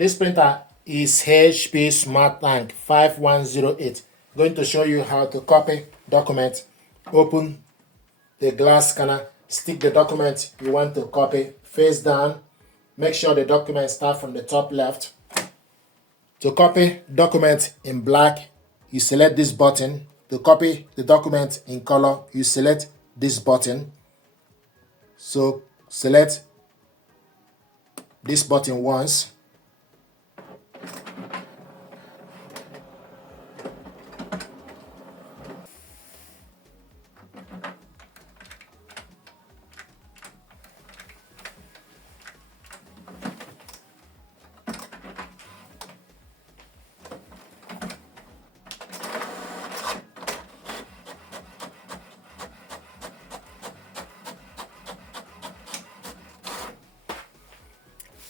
This printer is HP SmartTank 5108. I'm going to show you how to copy document. Open the glass scanner, stick the document you want to copy face down. Make sure the document starts from the top left. To copy document in black, you select this button. To copy the document in color, you select this button. So select this button once.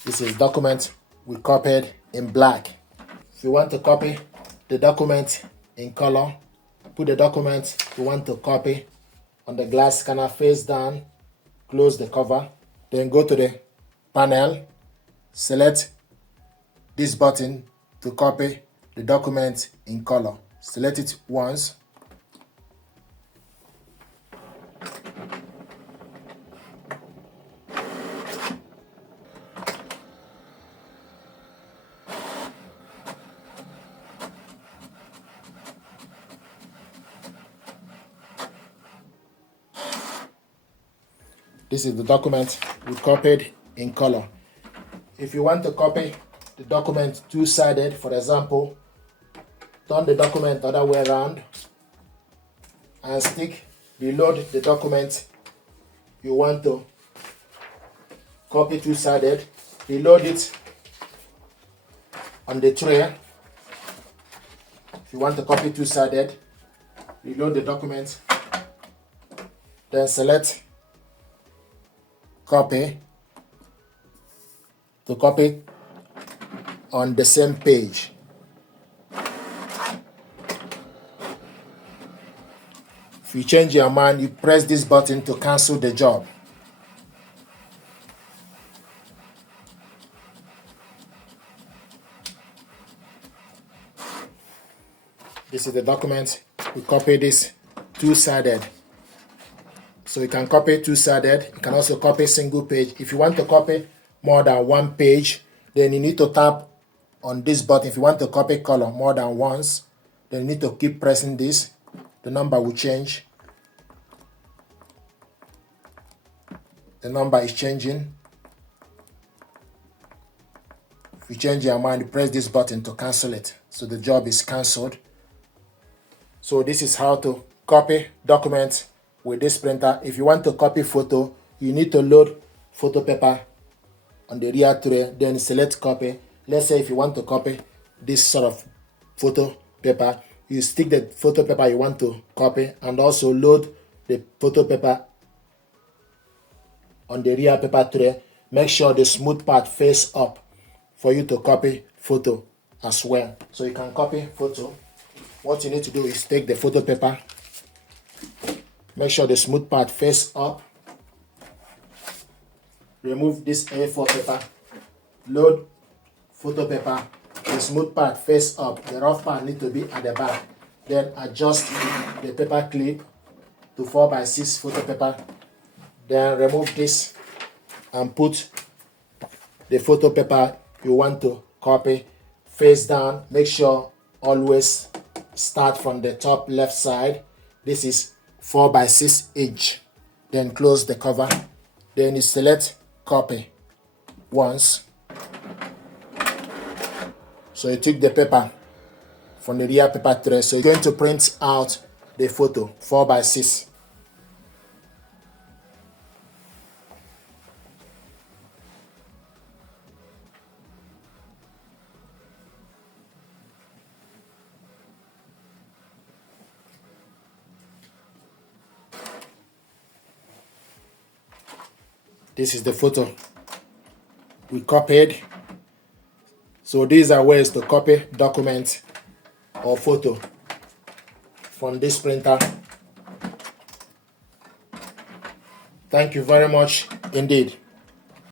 This is document we copied in black. If you want to copy the document in color, put the document you want to copy on the glass scanner face down, close the cover, then go to the panel, select this button to copy the document in color. Select it once. This is the document we copied in color. If you want to copy the document two-sided, for example, turn the document the other way around and reload the document you want to copy two-sided. Reload it on the tray. If you want to copy two-sided, reload the document, then select copy to copy on the same page. If you change your mind, you press this button to cancel the job. This is the document. We copy this two-sided. So you can copy two-sided. You can also copy single page. If you want to copy more than one page, then you need to tap on this button. If you want to copy color more than once, then you need to keep pressing this. The number will change. The number is changing. If you change your mind, you press this button to cancel it. So the job is cancelled. So this is how to copy documents with this printer. If you want to copy photo, you need to load photo paper on the rear tray, then select copy. Let's say if you want to copy this sort of photo paper, you stick the photo paper you want to copy and also load the photo paper on the rear paper tray. Make sure the smooth part face up for you to copy photo as well. So you can copy photo. What you need to do is take the photo paper, make sure the smooth part face up, remove this A4 paper, load photo paper, the smooth part face up, the rough part need to be at the back. Then adjust the paper clip to 4x6 photo paper. Then remove this and put the photo paper you want to copy face down. Make sure always start from the top left side. This is 4x6 inch. Then close the cover. Then you select copy once. So you take the paper from the rear paper tray. So you're going to print out the photo 4x6. This is the photo we copied. So these are ways to copy documents or photo from this printer. Thank you very much indeed.